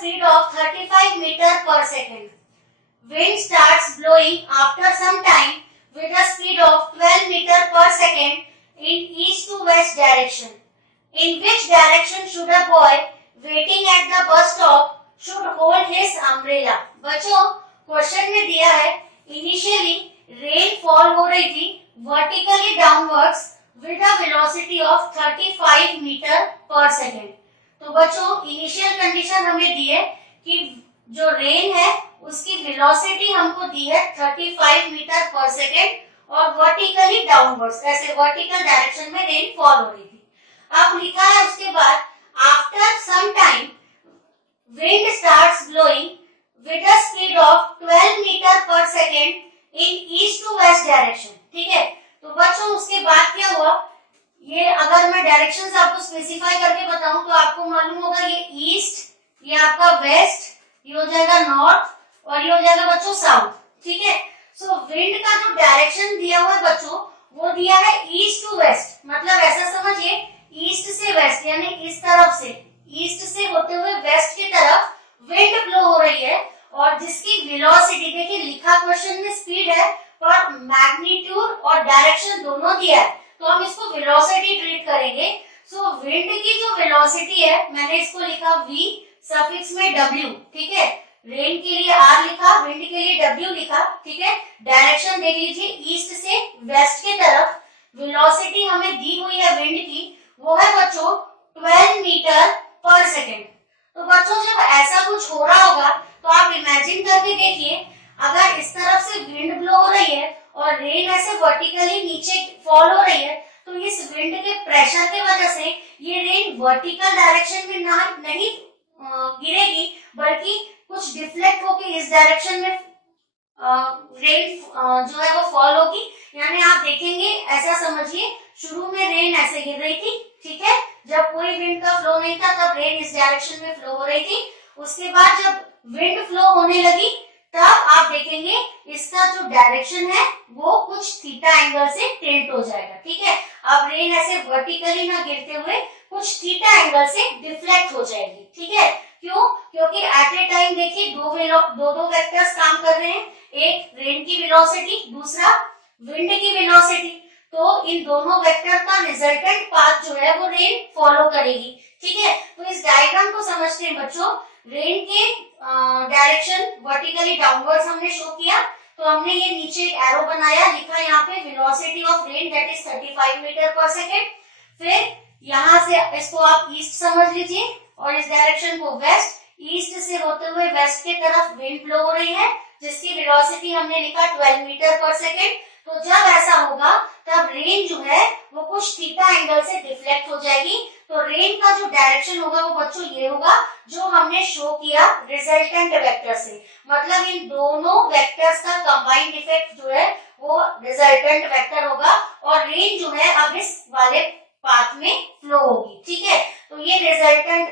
speed of 35 meter per second. Wind starts blowing after some time with a speed of 12 meter per second in east to west direction. In which direction should a boy waiting at the bus stop should hold his umbrella? बच्चों question में दिया है initially rain fall हो रही थी vertically downwards with a velocity of 35 metre पर second. तो बच्चों इनिशियल कंडीशन हमें दी है कि जो रेन है उसकी वेलोसिटी हमको दी है 35 मीटर पर सेकेंड और वर्टिकली डाउनवर्ड्स ऐसे वर्टिकल डायरेक्शन में रेन फॉल हो रही थी। अब लिखा है उसके बाद after some time wind starts blowing with a speed of 12 metre पर second in east to west direction. ठीक है, तो बच्चों उसके बाद क्या हुआ, ये अगर मैं डायरेक्शंस आपको स्पेसिफाई करके बताऊं तो आपको मालूम होगा ये ईस्ट, ये आपका वेस्ट, ये हो जाएगा नॉर्थ और ये हो जाएगा बच्चों साउथ। ठीक है, सो विंड का जो डायरेक्शन दिया हुआ है बच्चों वो दिया है ईस्ट टू वेस्ट, मतलब ऐसा समझिए ईस्ट से वेस्ट यानी इस तरफ से ईस्ट से होते हुए वेस्ट की तरफ विंड ब्लो हो रही है और जिसकी वेलोसिटी देखिए लिखा क्वेश्चन में स्पीड है पर मैग्नीट्यूड और डायरेक्शन दोनों दिया है तो हम इसको वेलोसिटी ट्रीट करेंगे। सो विंड की जो वेलोसिटी है मैंने इसको लिखा v सफिक्स में w। ठीक है, रेन के लिए r लिखा, विंड के लिए w लिखा। ठीक है, डायरेक्शन देख लीजिए ईस्ट से वेस्ट की तरफ, वेलोसिटी हमें दी हुई है विंड की वो है बच्चों 12 मीटर पर सेकेंड। तो बच्चों जब ऐसा कुछ हो रहा होगा तो आप इमेजिन करके देखिए अगर इस तरफ से विंड ब्लो हो रही है और रेन ऐसे वर्टिकली नीचे फॉल हो रही है तो इस विंड के प्रेशर की वजह से ये रेन वर्टिकल डायरेक्शन में नहीं गिरेगी बल्कि कुछ डिफ्लेक्ट होकर इस डायरेक्शन में रेन जो है वो फॉल होगी। यानी आप देखेंगे ऐसा समझिए शुरू में रेन ऐसे गिर रही थी, ठीक है, जब कोई विंड का फ्लो नहीं था तब रेन इस डायरेक्शन में फ्लो हो रही थी। उसके बाद जब विंड फ्लो होने लगी तब आप देखेंगे इसका जो डायरेक्शन है वो कुछ थीटा एंगल से टिल्ट हो जाएगा। ठीक है, अब रेन ऐसे वर्टिकली ना गिरते हुए कुछ थीटा एंगल से डिफ्लेक्ट हो जाएगी। ठीक है, क्यों? क्योंकि एट ए टाइम देखिए दो वेक्टर्स काम कर रहे हैं, एक रेन की वेलोसिटी दूसरा विंड की वेलोसिटी। तो इन दोनों वेक्टर का रिजल्टेंट पाथ जो है वो रेन फॉलो करेगी। ठीक है, तो इस डायग्राम को समझते हैं बच्चों, रेन के डायरेक्शन वर्टिकली डाउनवर्ड्स हमने शो किया तो हमने ये नीचे एक एरो बनाया, लिखा यहाँ पे velocity of rain that is 35 metre पर सेकेंड। फिर यहाँ से इसको आप ईस्ट समझ लीजिए और इस डायरेक्शन को वेस्ट, ईस्ट से होते हुए वेस्ट की तरफ विंड ब्लो हो रही है जिसकी वेलोसिटी हमने लिखा 12 मीटर पर सेकेंड। तो जब ऐसा होगा तब रेन जो है वो कुछ थीटा एंगल से डिफ्लेक्ट हो जाएगी। तो रेन का जो डायरेक्शन होगा वो बच्चों ये होगा जो हमने शो किया रिजल्टेंट वेक्टर से, मतलब इन दोनों वेक्टर्स का कंबाइंड इफेक्ट जो है वो रिजल्टेंट वेक्टर होगा और रेन जो है अब इस वाले पाथ में फ्लो होगी। ठीक है, तो ये रिजल्टेंट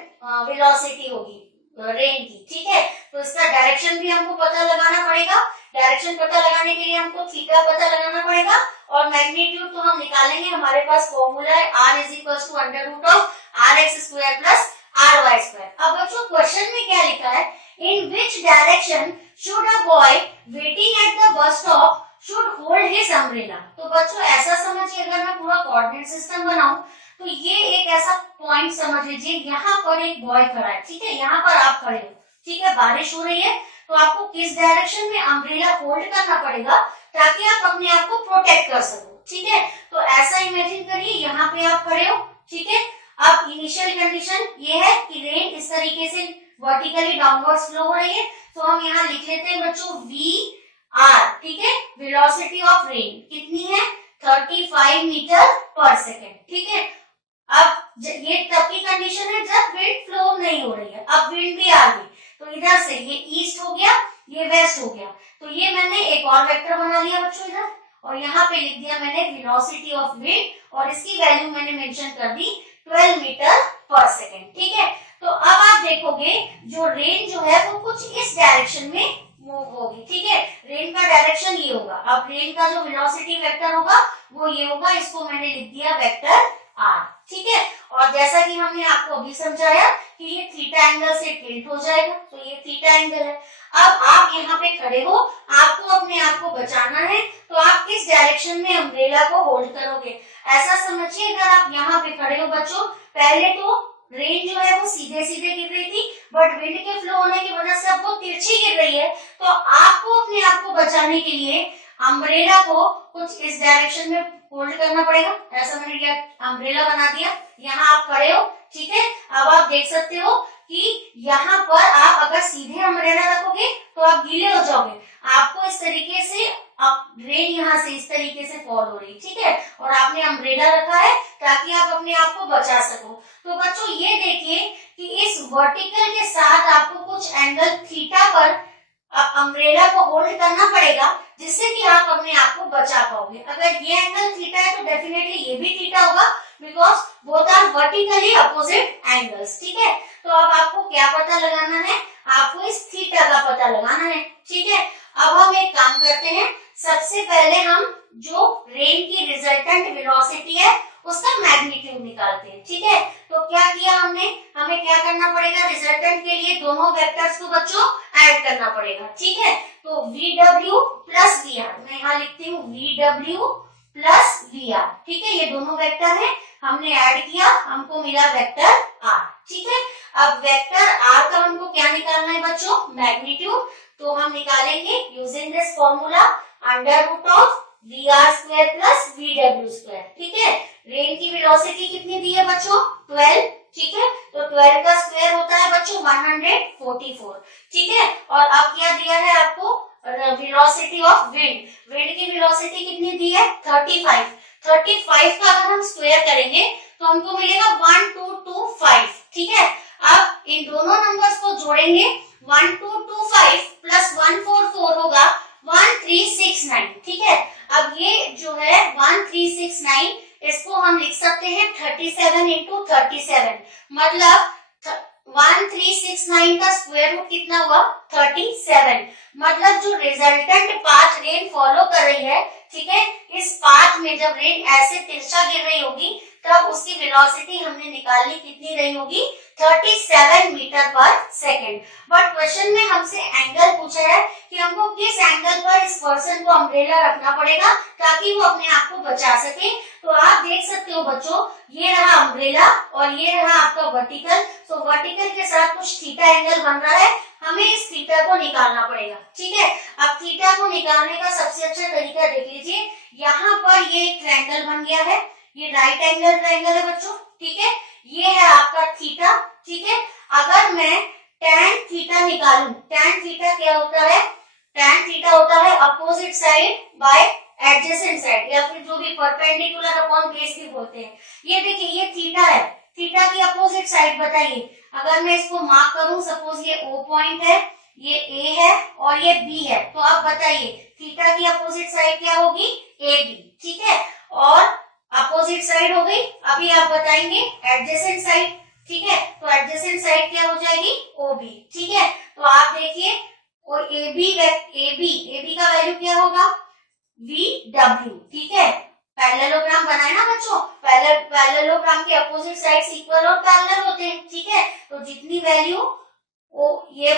वेलोसिटी होगी रेन की। ठीक है, तो इसका डायरेक्शन भी हमको पता लगाना पड़ेगा। डायरेक्शन पता लगाने के लिए हमको थीटा पता लगाना पड़ेगा और मैग्नीट्यूड तो हम निकालेंगे, हमारे पास फॉर्मूला है r = √rx² + ry²। अब बच्चों क्वेश्चन में क्या लिखा है, in which direction should a boy waiting at the bus stop should hold his umbrella. तो बच्चों ऐसा समझिए अगर मैं पूरा कोऑर्डिनेट सिस्टम बनाऊं तो ये एक ऐसा पॉइंट समझ लीजिए, यहाँ पर एक बॉय खड़ा है। ठीक है, यहाँ पर आप खड़े हो, ठीक है, बारिश हो रही है तो आपको किस डायरेक्शन में अम्ब्रेला होल्ड करना पड़ेगा ताकि आप अपने आप को प्रोटेक्ट कर सको। ठीक है, तो ऐसा इमेजिन करिए यहाँ पे आप खड़े हो। ठीक है, अब इनिशियल कंडीशन ये है कि रेन इस तरीके से वर्टिकली डाउनवर्ड फ्लो हो रही है तो हम यहाँ लिख लेते हैं बच्चों VR। ठीक है, वेलोसिटी ऑफ रेन कितनी है 35 मीटर पर सेकेंड। ठीक है, अब ये तब की कंडीशन है जब विंड फ्लो नहीं हो रही है, अब विंड भी आ गई तो इधर से ये ईस्ट हो गया ये वेस्ट हो गया। तो ये मैंने एक और वेक्टर बना लिया बच्चों इधर और यहाँ पे लिख दिया मैंने वेलोसिटी ऑफ विंड और इसकी वैल्यू मैंने मेंशन कर दी 12 मीटर पर सेकेंड। ठीक है, तो अब आप देखोगे जो रेन जो है वो कुछ इस डायरेक्शन में मूव होगी। ठीक है, रेन का डायरेक्शन ये होगा। अब रेन का जो वेलोसिटी वेक्टर होगा वो ये होगा, इसको मैंने लिख दिया वेक्टर r। ठीक है, और जैसा कि हमने आपको अभी समझाया कि ये थीटा एंगल से टिल्ट हो जाएगा, तो ये थीटा एंगल है। अब आप यहाँ पे खड़े हो, आपको अपने आप को बचाना है, तो आप किस डायरेक्शन में अम्ब्रेला को होल्ड करोगे? ऐसा समझिए, अगर आप यहाँ पे खड़े हो बच्चों, पहले तो रेन जो है वो सीधे सीधे गिर रही थी, बट विंड के फ्लो होने की वजह से अब वो तिरछी गिर रही है, तो आपको अपने आप को बचाने के लिए अम्ब्रेला को कुछ इस डायरेक्शन में होल्ड करना पड़ेगा। ऐसा मैंने क्या अम्ब्रेला बना दिया, यहाँ आप खड़े हो, ठीक है। अब आप देख सकते हो कि यहाँ पर आप अगर सीधे अम्ब्रेला रखोगे तो आप गीले हो जाओगे, आपको इस तरीके से अब रेन यहाँ से इस तरीके से फॉल हो रही, ठीक है, और आपने अम्ब्रेला रखा है ताकि आप अपने आप को बचा सको। तो बच्चों ये देखिए कि इस वर्टिकल के साथ आपको कुछ एंगल थीटा पर अम्ब्रेला को होल्ड करना पड़ेगा, जिससे कि आप अपने आप को बचा पाओगे। अगर ये एंगल थीटा है तो डेफिनेटली ये भी थीटा होगा, because both are vertically opposite angles, ठीक है। तो अब आपको क्या पता लगाना है? आपको इस थीटा का पता लगाना है, ठीक है। अब हम एक काम करते हैं, सबसे पहले हम जो रेन की रिजल्टेंट वेलोसिटी है उसका मैग्नीट्यूड निकालते हैं, ठीक है। तो क्या किया हमने, हमें क्या करना पड़ेगा? रिजल्टेंट के लिए दोनों वेक्टर्स को बच्चों ऐड करना पड़ेगा, ठीक है। तो VW प्लस VR, मैं यहाँ लिखती हूँ VW प्लस VR, ठीक है। ये दोनों वेक्टर है, हमने ऐड किया, हमको मिला वेक्टर R, ठीक है। अब वेक्टर R का हमको क्या निकालना है बच्चों? मैग्नीट्यूड। तो हम निकालेंगे using this formula under root of VR square plus VW square, ठीक है। रेन की वेलोसिटी कितनी दी है बच्चों? 12, ठीक है। तो 12 का स्क्वायर होता है बच्चों 144, ठीक है। और अब क्या दिया है आपको? वेलोसिटी ऑफ विंड, विंड की वेलोसिटी कितनी दी है? 35, 35 का अगर हम स्क्वायर करेंगे तो हमको मिलेगा 1225, ठीक है। अब इन दोनों नंबर्स को जोड़ेंगे, 1225 प्लस 144 होगा 1369, ठीक है। अब ये जो है 1369, इसको हम लिख सकते हैं 37 इंटू 37, मतलब 1369 का स्क्वायर रूट कितना हुआ? 37। मतलब जो रिजल्टेंट पाथ रेन फॉलो कर रही है, ठीक है, इस पाथ में जब रेन ऐसे तिरछा गिर रही होगी तब उसकी वेलोसिटी हमने निकालनी कितनी रही होगी? 37 मीटर पर सेकेंड। बट क्वेश्चन में हमसे एंगल पूछा है कि हमको किस एंगल पर इस पर्सन को अम्ब्रेला रखना पड़ेगा ताकि वो अपने आप को बचा सके। तो आप देख सकते हो बच्चों, ये रहा अम्ब्रेला और ये रहा आपका वर्टिकल। तो वर्टिकल के साथ कुछ थीटा एंगल बन रहा है, हमें इस थीटा को निकालना पड़ेगा, ठीक है। अब थीटा को निकालने का सबसे अच्छा तरीका देख लीजिए, यहाँ पर ये एक ट्रायंगल बन गया है, ये राइट एंगल ट्रायंगल है बच्चों, ठीक है। ये है आपका थीटा, ठीक है। अगर मैं tan थीटा निकालूं, tan थीटा क्या होता है? tan थीटा होता है opposite side by adjacent side, या फिर जो भी परपेंडिकुलर अपॉन बेस भी बोलते हैं। ये देखिए, ये थीटा है, थीटा की अपोजिट साइड बताइए। अगर मैं इसको मार्क करूं, सपोज ये O पॉइंट है, ये A है और ये B है, तो आप बताइए थीटा की अपोजिट साइड क्या होगी? AB, ठीक है। और अपोजिट साइड हो गई, अभी आप बताएंगे एडजेसेंट साइड, ठीक है। तो एडजेसेंट साइड क्या हो जाएगी? OB, ठीक है। तो आप देखिए, और AB का वैल्यू क्या होगा? VW, ठीक है। पैरेललोग्राम बनाए ना बच्चों, पैरेललोग्राम के अपोजिट साइड्स इक्वल और पैरेलल होते हैं, ठीक है। तो जितनी वैल्यू ये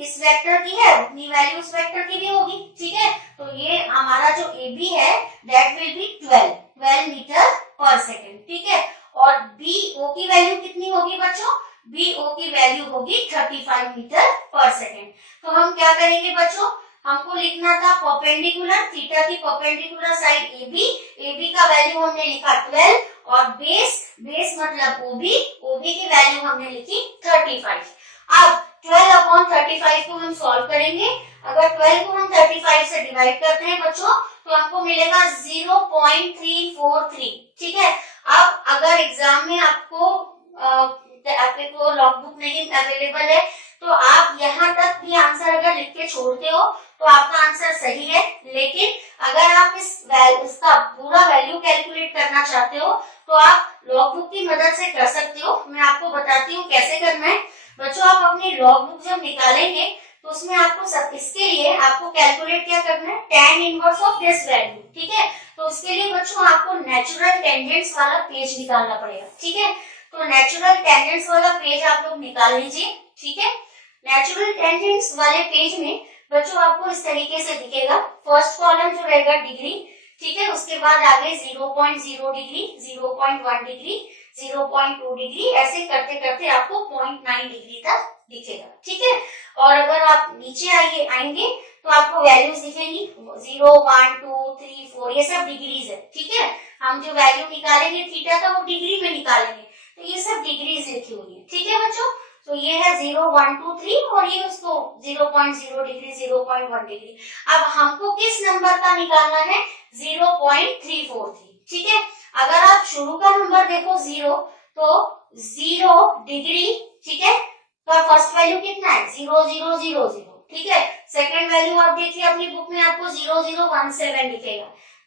इस वेक्टर की है उतनी वैल्यू उस वेक्टर की भी होगी, ठीक है। तो ये हमारा जो AB है दैट विल बी 12 मीटर पर सेकेंड, ठीक है। और BO की वैल्यू कितनी होगी बच्चों? BO की वैल्यू होगी 35 मीटर पर सेकेंड। तो हम क्या करेंगे बच्चों, हमको लिखना था परपेंडिकुलर, थीटा की परपेंडिकुलर साइड AB का वैल्यू हमने लिखा 12 और बेस मतलब OB की वैल्यू हमने लिखी 35। अब 12 अपॉन 35 को हम सॉल्व करेंगे। अगर 12 को हम 35 से डिवाइड करते हैं बच्चों तो हमको मिलेगा 0.343, ठीक है। अब अगर एग्जाम में आपको लॉग बुक नहीं अवेलेबल है तो आप यहाँ तक भी आंसर अगर लिख के छोड़ते हो तो आपका आंसर सही है, लेकिन अगर आप इसका पूरा वैल्यू कैलकुलेट करना चाहते हो तो आप लॉग बुक की मदद से कर सकते हो। मैं आपको बताती हूँ कैसे करना है बच्चों। आप अपनी लॉग बुक जब निकालेंगे तो उसमें आपको इसके लिए आपको कैलकुलेट क्या करना है? tan inverse of this value, ठीक है। तो उसके लिए बच्चों आपको नेचुरल टेंजेंट्स वाला पेज निकालना पड़ेगा, ठीक है। तो नेचुरल टेंजेंट्स वाला पेज आप लोग निकाल लीजिए, ठीक है। नेचुरल टेंजेंट्स वाले पेज में बच्चों आपको इस तरीके से दिखेगा, फर्स्ट कॉलम जो रहेगा डिग्री, ठीक है, उसके बाद आगे 0.0 डिग्री, 0.1 डिग्री, 0.2 डिग्री, ऐसे करते करते आपको 0.9 डिग्री तक दिखेगा, ठीक है। और अगर आप नीचे आएंगे तो आपको वैल्यूज दिखेंगी 0, 1, 2, 3, 4, ये सब डिग्रीज है, ठीक है। हम जो वैल्यू निकालेंगे थीटा का वो डिग्री में निकालेंगे, तो ये सब डिग्रीज लिखी हुई है, ठीक है बच्चों। तो ये है 0, 1, 2, 3 और ये उसको 0.0 डिग्री, 0.1 डिग्री। अब हमको किस नंबर का निकालना है? 0.343, ठीक है। अगर आप शुरू का नंबर देखो 0, तो 0 डिग्री, ठीक है, का फर्स्ट वैल्यू कितना है? 0000, ठीक है। सेकंड वैल्यू आप देखिए अपनी बुक में आपको 0017 दिखेगा,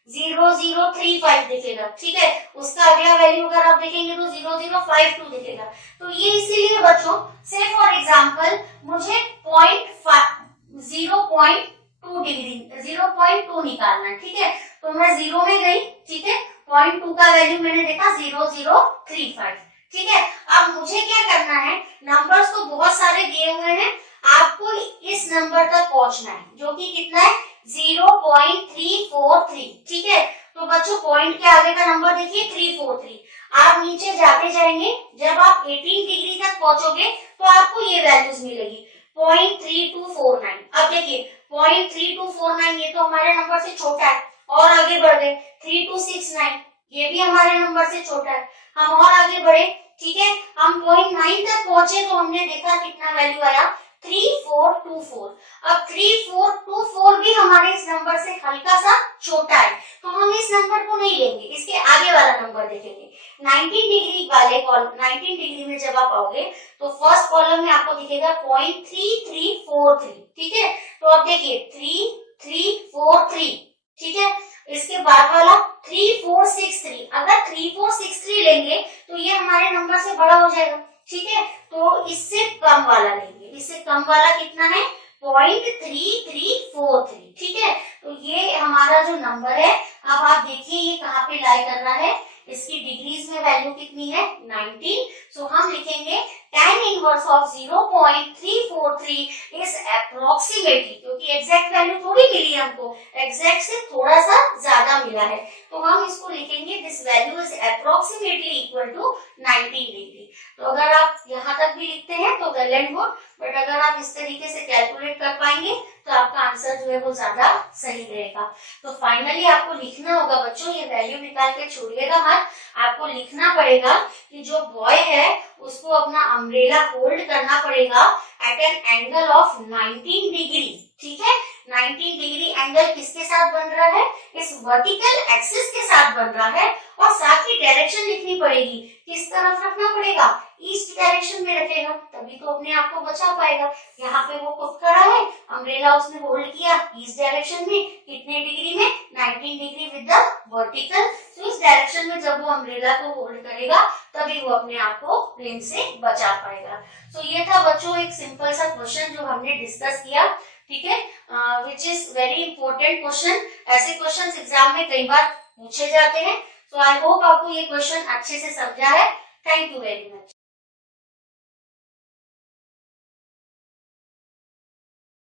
0035 दिखेगा, ठीक है। उसका अगला वैल्यू अगर आप देखेंगे तो 0052 दिखेगा। तो ये इसीलिए बच्चों, से फॉर एग्जांपल मुझे 0.2 डिग्री, 0.2 निकालना है, ठीक है। तो मैं 0 में गई, ठीक है, 0.2 का वैल्यू मैंने देखा 0035, ठीक है। अब मुझे क्या करना है, नंबर्स तो बहुत सारे दिए हुए हैं, आपको इस नंबर तक पहुंचना है जो कि कितना है? 0.343, ठीक है। तो बच्चों पॉइंट के आगे का नंबर देखिए 343, आप नीचे जाते जाएंगे, जब आप 18 डिग्री तक पहुंचोगे तो आपको ये वैल्यूज मिलेगी 0.3249। अब देखिए 0.3249 ये तो हमारे नंबर से छोटा है, और आगे बढ़ गए 3269, ये भी हमारे नंबर से छोटा है, हम और आगे बढ़े, ठीक है। हम 0.9 तक पहुंचे तो हमने देखा कितना वैल्यू आया? 3424। अब 3424 भी हमारे इस नंबर से हल्का सा छोटा है, तो हम इस नंबर को नहीं लेंगे, इसके आगे वाला नंबर देखेंगे। 19 डिग्री वाले कॉलम, 19 डिग्री में जब आप आओगे तो फर्स्ट कॉलम में आपको दिखेगा 0.3343, ठीक है। तो अब देखिए 3343, ठीक है। इसके बाद वाला 3463, अगर 3463 लेंगे तो ये हमारे नंबर से बड़ा हो जाएगा, ठीक है। तो इससे कम वाला लेंगे, इससे कम वाला कितना है? 0.3343, ठीक है। तो ये हमारा जो नंबर है, अब आप देखिए ये कहाँ पे लाई कर रहा है, इसकी डिग्रीज में वैल्यू कितनी है? 19। सो हम लिखेंगे tan inverse of 0.343 is approximately, क्योंकि एग्जैक्ट वैल्यू थोड़ी मिली हमको, एग्जैक्ट से थोड़ा सा ज्यादा मिला है, तो हम इसको लिखेंगे this value is approximately equal to 19 degree. तो अगर आप यहाँ तक भी लिखते हैं तो वेल एंड गुड, बट अगर आप इस तरीके से कैलकुलेट कर पाएंगे तो आपका आंसर जो है वो ज्यादा सही रहेगा। तो फाइनली आपको लिखना होगा बच्चों, ये वैल्यू निकाल के छोड़िएगा मत, आपको लिखना पड़ेगा कि जो बॉय है उसको अपना अम्ब्रेला होल्ड करना पड़ेगा at an angle of 19 degree, ठीक है। 19 डिग्री एंगल किसके साथ बन रहा है? इस वर्टिकल एक्सिस के साथ बन रहा है, और साथ ही डायरेक्शन लिखनी पड़ेगी, किस तरफ रखना पड़ेगा? ईस्ट डायरेक्शन में रखेगा, तभी तो अपने आप को बचा पाएगा। यहाँ पे वो खुद खड़ा है, अम्ब्रेला उसने होल्ड किया ईस्ट डायरेक्शन में, कितने डिग्री में? 19 डिग्री विद द वर्टिकल। तो इस डायरेक्शन में जब वो अम्ब्रेला को होल्ड करेगा तभी वो अपने आप को प्लेन से बचा पाएगा। तो ये था बच्चों एक सिंपल सा क्वेश्चन जो हमने डिस्कस किया, ठीक है, which is very important question. ऐसे क्वेश्चन एग्जाम में कई बार पूछे जाते हैं। सो आई होप आपको ये क्वेश्चन अच्छे से समझा है। Thank you very much.